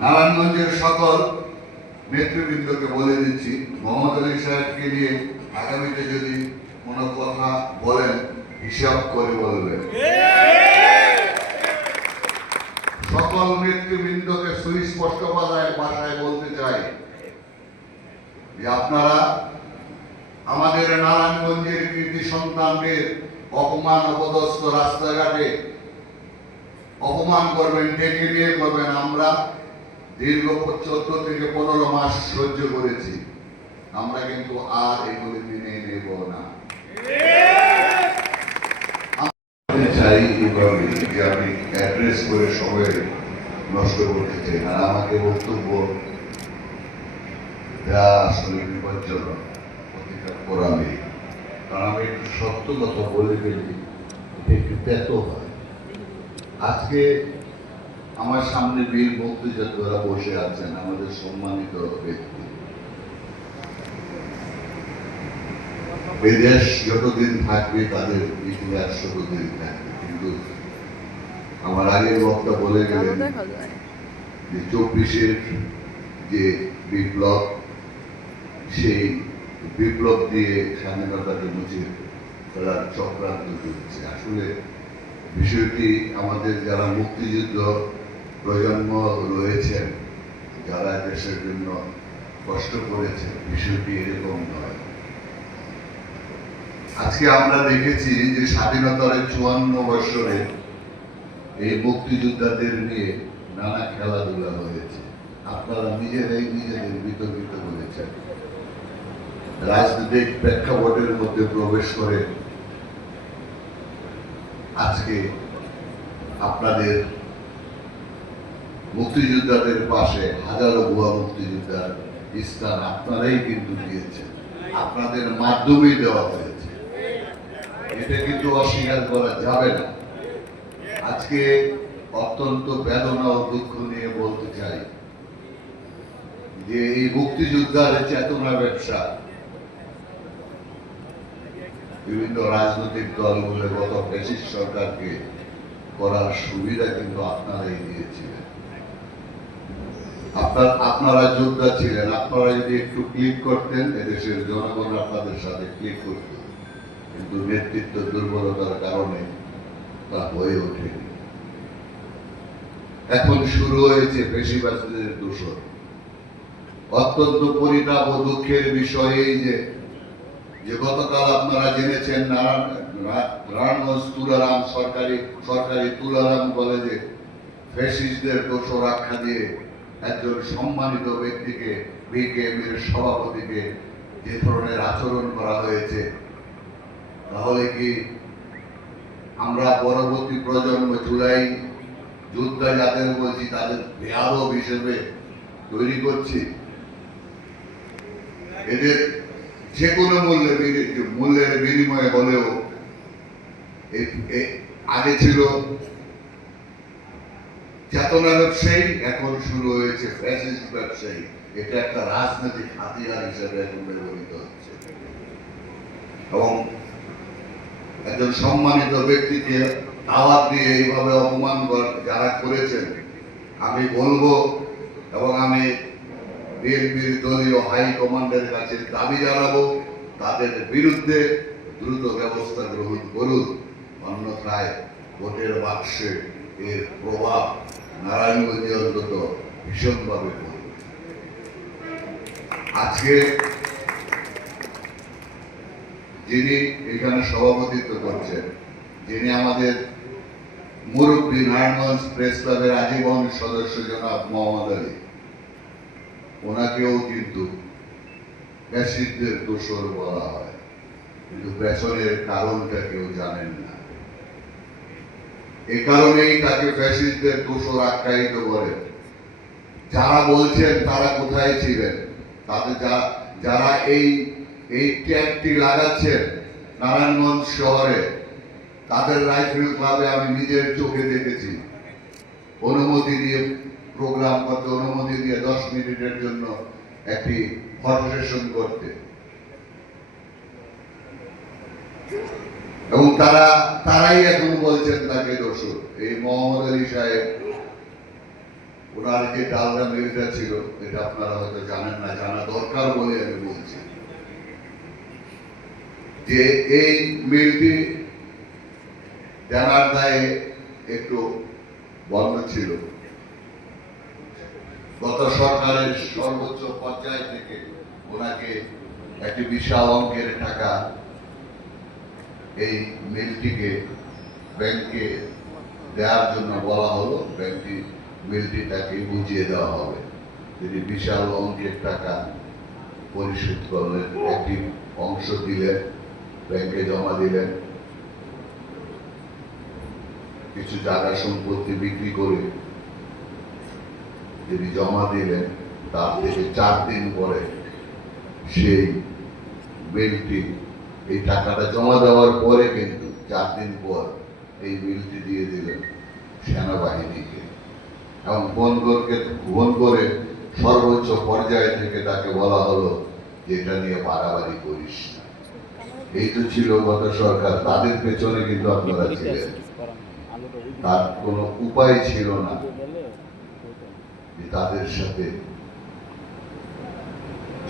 নারায়ণগঞ্জের সকল নেতৃবৃন্দকে বলে দিচ্ছি, মোহাম্মদ আলী সাহেবকে নিয়ে আগামীতে যদি কোনো কথা বলেন, হিসাব করে বলবেন। সকল নেতৃবৃন্দকে সুস্পষ্ট ভাষায় ভাষায় বলতে চাই যে আপনারা আমাদের নারায়ণগঞ্জের কৃতি সন্তানদের অপমান, অপদস্থ রাস্তাঘাটে অপমান করবেন ডেকে নিয়ে করবেন আমরা দীর্ঘ চোদ্দ থেকে পনেরো মাস সহ্য করেছি। আমরা কিন্তু আর এগুলি মেনে নেব না। চাই এইভাবে যে আমি অ্যাড্রেস করে সবাই নষ্ট করতে চাই না। আমাকে বক্তব্য দেওয়া আসলে বিপজ্জনক অধিকার করা নেই। কারণ আমি একটু সত্য কথা বলে এটা একটু ব্যত হয়। আজকে আমার সামনে বীর মুক্তিযোদ্ধারা বসে আছেন আমাদের সম্মানিত ব্যক্তি। বিদেশ যতদিন থাকবে তাদের ইতিহাস ততদিন থাকবে। কিন্তু আমার আগের বক্তা বলে গেলেন যে চব্বিশের যে বিপ্লব সেই বিপ্লব দিয়ে স্বাধীনতাকে মুছে ফেলার চক্রান্ত চলছে। আসলে বিষয়টি আমাদের যারা মুক্তিযুদ্ধ প্রজন্ম রয়েছেন যারা দেশের জন্য কষ্ট করেছেন বিষয়টি এরকম নয়। আজকে আমরা দেখেছি যে স্বাধীনতার চুয়ান্ন বছরে এই মুক্তিযোদ্ধাদের নিয়ে নানা খেলাধুলা হয়েছে। আপনারা নিজেরাই নিজেদের বিতর্কিত করেছেন। রাজনৈতিক প্রেক্ষাপটের মধ্যে প্রবেশ করে আজকে আপনাদের মুক্তিযোদ্ধাদের পাশে হাজারো ভুয়া মুক্তিযোদ্ধার স্থান আপনারাই কিন্তু দিয়েছেন। আপনাদের মাধ্যমেই দেওয়া হয়েছে। এটা কিন্তু অস্বীকার করা যাবে না। আজকে অত্যন্ত বেদনা ও দুঃখ নিয়ে বলতে চাই যে এই মুক্তিযোদ্ধার চেতনা ব্যবসা, বিভিন্ন রাজনৈতিক দলগুলো গত ব্রিটিশ সরকারকে করার সুবিধা কিন্তু আপনারাই দিয়েছিলেন। আপনার, আপনারা যোদ্ধা ছিলেন, আপনারা যদি একটু ক্লিক করতেন, এদেশের জনগণ আপনাদের সাথে ক্লিক করত। কিন্তু নেতৃত্ব দুর্বলতার কারণে তা হয়ে ওঠেনি। এখন শুরু হয়েছে পেশিবাসীদের দূষণ। অত্যন্ত পরিতাপ ও দুঃখের বিষয় এই যে যে গতকাল আপনারা জেনেছেন নারায়ণগঞ্জ তুলারাম সরকারি সরকারি তুলারাম কলেজে ফ্যাসিস্টদের দোষর আখ্যা দিয়ে একজন সম্মানিত ব্যক্তিকে বিকেএম এর সভাপতিকে যে ধরনের আচরণ করা হয়েছে, তাহলে কি আমরা পরবর্তী প্রজন্ম জুলাই যোদ্ধা যাদের বলছি, তাদের বেয়াদব হিসেবে তৈরি করছি? এদের যে কোনো মূল্যে মূল্যের বিনিময়ে হলেও আগে ছিল চেতনা ব্যবসায়ী, এখন শুরু হয়েছে ফ্যাসিস্ট ব্যবসায়ী। এটা একটা রাজনৈতিক হাতিয়ার হিসেবে এখন ব্যবহৃত হচ্ছে। এবং একজন সম্মানিত ব্যক্তিকে দাওয়াত দিয়ে এইভাবে অপমান যারা করেছেন, আমি বলব এবং আমি বিএনপির দলীয় হাই কমান্ডের কাছে দাবি জানাব, তাদের বিরুদ্ধে দ্রুত ব্যবস্থা গ্রহণ করুন। অন্যথায় ভোটের বাক্সে এর প্রভাব নারায়ণগঞ্জে অন্তত ভীষণভাবে পড়বে আজকে যিনি এখানে সভাপতিত্ব করছেন, যিনি আমাদের মুরব্বী নারায়ণগঞ্জ প্রেস ক্লাবের আজীবন সদস্য জনাব মোহাম্মদ আলী, ওনাকেও কিন্তু ফ্যাসিস্টদের দোষর বলা হয়। কিন্তু পেছনের কারণটা কেউ জানেন না। এ কারণেই তাকে ফ্যাসিস্টদের দোষর আখ্যায়িত করে যারা বলছেন তারা কোথায় ছিলেন? তাদের যারা এই এই ট্যাগটি লাগাচ্ছেন নারায়ণগঞ্জ শহরে, তাদের রাইফেল ক্লাবে আমি নিজের চোখে দেখেছি। অনুমতি দিয়ে প্রোগ্রাম করতে, অনুমতি দিয়ে দশ মিনিটের জন্য একটি ফটো সেশন করতে। এবং তারা, তারাই এখন বলছেন তাকে দোষর। এই মোহাম্মদ আলী সাহেব, ওনার যে ডালদা মিলটা ছিল, এটা আপনারা হয়তো জানেন না, জানা দরকার বলে আমি বলছি। যে এই মিলটি জানার দায়ে একটু বন্ধ ছিল। গত সরকারের সর্বোচ্চ পর্যায় থেকে ওনাকে একটি বিশাল অঙ্কের টাকা এই মিলটিকে ব্যাংকে দেওয়ার জন্য বলা হলো, ব্যাংকটি মিলটি তাকে বুঝিয়ে দেওয়া হবে। তিনি বিশাল অঙ্কের টাকা পরিশোধ করলেন, একটি অংশ দিলেন, ব্যাংকে জমা দিলেন। কিছু জায়গা সম্পত্তি বিক্রি করে তিনি জমা দিলেন। তার থেকে চার দিন পরে সেই বিলটি এই টাকাটা জমা দেওয়ার পরে কিন্তু চার দিন পর এই বিলটি দিয়ে দিলেন সেনাবাহিনীকে এবং করে ফোন করে সর্বোচ্চ পর্যায় থেকে তাকে বলা হলো যে এটা নিয়ে বাড়াবাড়ি করিস এই তো ছিল গত সরকার, তাদের পেছনে কিন্তু আপনারা ছিলেন। তার কোনো উপায় ছিল না তাদের সাথে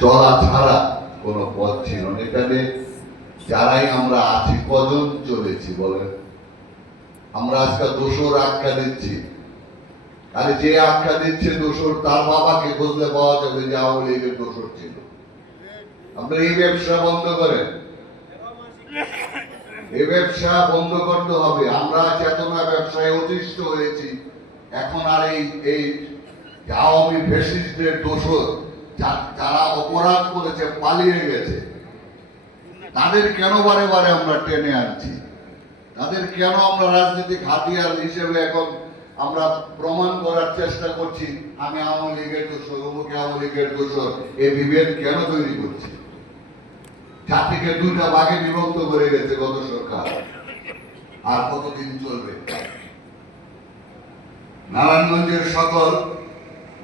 চলা ছাড়া কোনো পথ ছিল না। এখানে যারাই আমরা আছি, কজন চলেছি বলেন? আমরা আজকে দোষর আখ্যা দিচ্ছি। আরে যে আখ্যা দিচ্ছে দোষর, তার বাবাকে খুঁজলে পাওয়া যাবে যে আওয়ামী লীগের দোষর ছিল। আপনারা এই ব্যবসা বন্ধ করেন। এই ব্যবসা বন্ধ করতে হবে। আমরা চেতনা ব্যবসায় অতিষ্ঠ হয়েছি। এখন আর এই এই আওয়ামী ফেসিস্টদের দোষর যারা অপরাধ করেছে, পালিয়ে গেছে। তাদের কেন বারে বারে আমরা টেনে আনছি? তাদের কেন আমরা রাজনৈতিক হাতিয়ার হিসেবে এখন আমরা প্রমাণ করার চেষ্টা করছি? আমি আওয়ামী লীগের দোষর, অমুকে আওয়ামী লীগের দোষর এই বিভেদ কেন তৈরি করছি? জাতিকে দুইটা ভাগে বিভক্ত করে গেছে গত সরকার। আর কতদিন চলবে? নারায়ণগঞ্জের সকল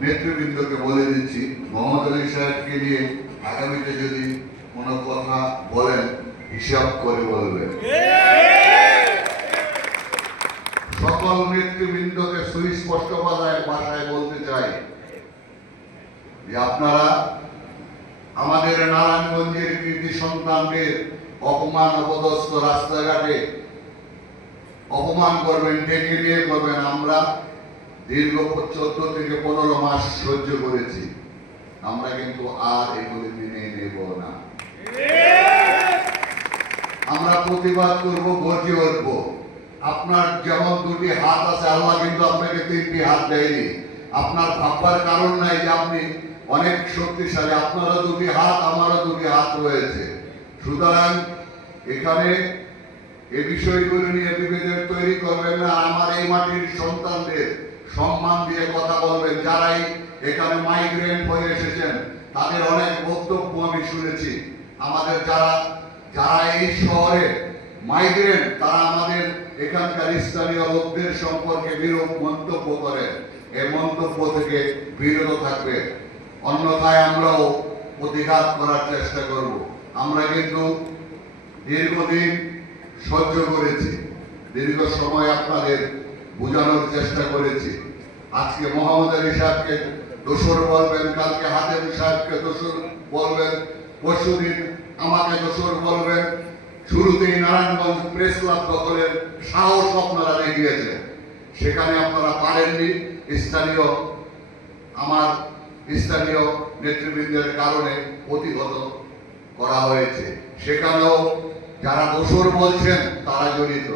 নেতৃবৃন্দকে বলে দিচ্ছি, মোহাম্মদ আলী সাহেবকে নিয়ে আগামীতে যদি কোনো কথা বলেন হিসাব করে বলবেন। সকল নেতৃবৃন্দকে সুস্পষ্ট ভাষায় ভাষায় বলতে চাই যে আপনারা আমাদের নারায়ণগঞ্জের কৃতি সন্তানদের অপমান, অপদস্থ রাস্তাঘাটে অপমান করবেন ডেকে নিয়ে করবেন আমরা দীর্ঘ চোদ্দ থেকে পনেরো মাস সহ্য করেছি। আমরা কিন্তু আর এগুলি মেনে নেব না। আমরা প্রতিবাদ করব গর্জে উঠবো আপনার যেমন দুটি হাত আছে, আল্লাহ কিন্তু আপনাকে তিনটি হাত দেয়নি। আপনার ভাববার কারণ নাই যে আপনি অনেক শক্তিশালী। আপনারও দুটি হাত, আমারও দুটি হাত রয়েছে। সুতরাং এখানে এই বিষয়গুলো নিয়ে বিভেদের তৈরি করবেন না। আমার এই মাটির সন্তানদের সম্মান দিয়ে কথা বলবেন। যারাই এখানে মাইগ্রেন্ট হয়ে এসেছেন, তাদের অনেক বক্তব্য আমি শুনেছি। আমাদের যারা যারা এই শহরে মাইগ্রেন্ট তারা আমাদের এখানকার স্থানীয় লোকদের সম্পর্কে বিরূপ মন্তব্য করেন এই মন্তব্য থেকে বিরত থাকবে। অন্যথায় আমরাও প্রতিঘাত করার চেষ্টা করব। আমরা কিন্তু দীর্ঘদিন সহ্য করেছি। দীর্ঘ সময় আপনাদের বোঝানোর চেষ্টা করেছি। আজকে মোহাম্মদ আলী সাহেবকে দোসর বলবেন, কালকে হাতেম সাহেবকে দোসর বলবেন, পরশুদিন আমাকে দোসর বলবেন শুরুতেই নারায়ণগঞ্জ প্রেস ক্লাব দখলের সাহস আপনারা দেখিয়েছেন। সেখানে আপনারা পারেননি। স্থানীয়, আমার স্থানীয় নেতৃবৃন্দের কারণে প্রতিহত করা হয়েছে। সেখানেও যারা দোষর বলছেন তারা জড়িত।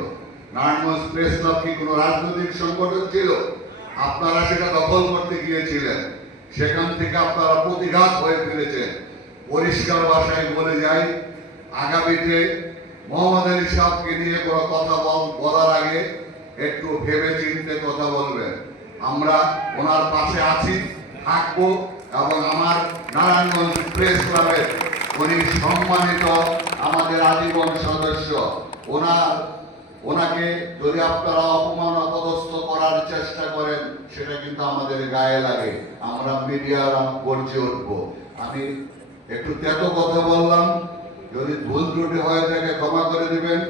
নারায়ণগঞ্জ প্রেস ক্লাব কি কোনো রাজনৈতিক সংগঠন ছিল? আপনারা সেটা দখল করতে গিয়েছিলেন। সেখান থেকে আপনারা প্রতিঘাত হয়ে ফেলেছেন। পরিষ্কার ভাষায় বলে যাই, আগামীতে মোহাম্মদ আলী সাহেবকে নিয়ে কোনো কথা বল- বলার আগে একটু ভেবে চিন্তে কথা বলবেন। আমরা ওনার পাশে আছি, থাকব এবং আমার নারায়ণগঞ্জ প্রেস ক্লাবের উনি সম্মানিত আমাদের আজীবন সদস্য। ওনার, ওনাকে যদি আপনারা অপমান অপদস্থ করার চেষ্টা করেন, সেটা কিন্তু আমাদের গায়ে লাগে। আমরা মিডিয়ারা গর্জে উঠবো। আমি একটু তেত কথা বললাম। যদি ভুল ত্রুটি হয়ে থাকে ক্ষমা করে দিবেন।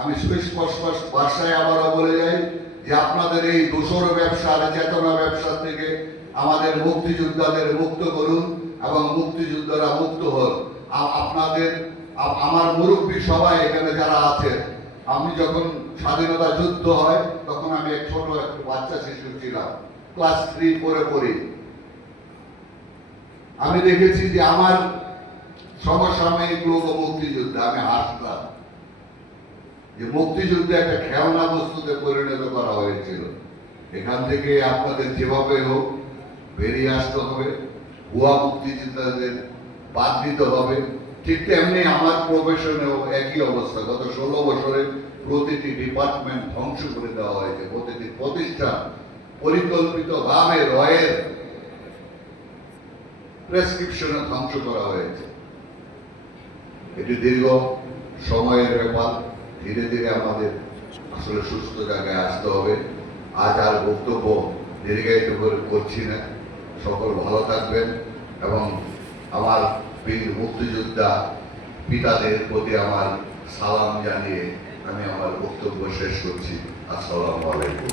আমি সুস্পষ্ট ভাষায় আবারও বলে যাই যে আপনাদের এই দোসর ব্যবসার চেতনা ব্যবসা থেকে আমাদের মুক্তিযোদ্ধাদের মুক্ত করুন এবং মুক্তিযোদ্ধারা মুক্ত হন। আপনাদের আমার মুরব্বী সবাই এখানে যারা আছেন আমি যখন স্বাধীনতা যুদ্ধ হয়, তখন আমি এক ছোট এক বাচ্চা শিশু ছিলাম। ক্লাস থ্রি পরে পড়ি। আমি দেখেছি যে আমার সমসাময়িক লোক মুক্তিযুদ্ধে আমি হাসতাম। যে মুক্তিযুদ্ধে একটা খেলনা বস্তুতে পরিণত করা হয়েছিল। এখান থেকে আপনাদের যেভাবে হোক বেরিয়ে আসতে হবে, ভুয়া মুক্তিযোদ্ধাদের বাদ দিতে হবে। ঠিক তেমনি আমার প্রফেশনেও একই অবস্থা। গত ষোলো বছরে প্রতিটি ডিপার্টমেন্ট ধ্বংস করে দেওয়া হয়েছে। প্রতিটি প্রতিষ্ঠান পরিকল্পিতভাবে রয়ের প্রেসক্রিপশনে ধ্বংস করা হয়েছে। এটি দীর্ঘ সময়ের ব্যাপার। ধীরে ধীরে আমাদের আসলে সুস্থ জায়গায় আসতে হবে। আজ আর বক্তব্য দীর্ঘায়িত করে করছি না। সকল ভালো থাকবেন এবং আমার বীর মুক্তিযোদ্ধা পিতাদের প্রতি আমার সালাম জানিয়ে আমি আমার বক্তব্য শেষ করছি। আসসালামু আলাইকুম।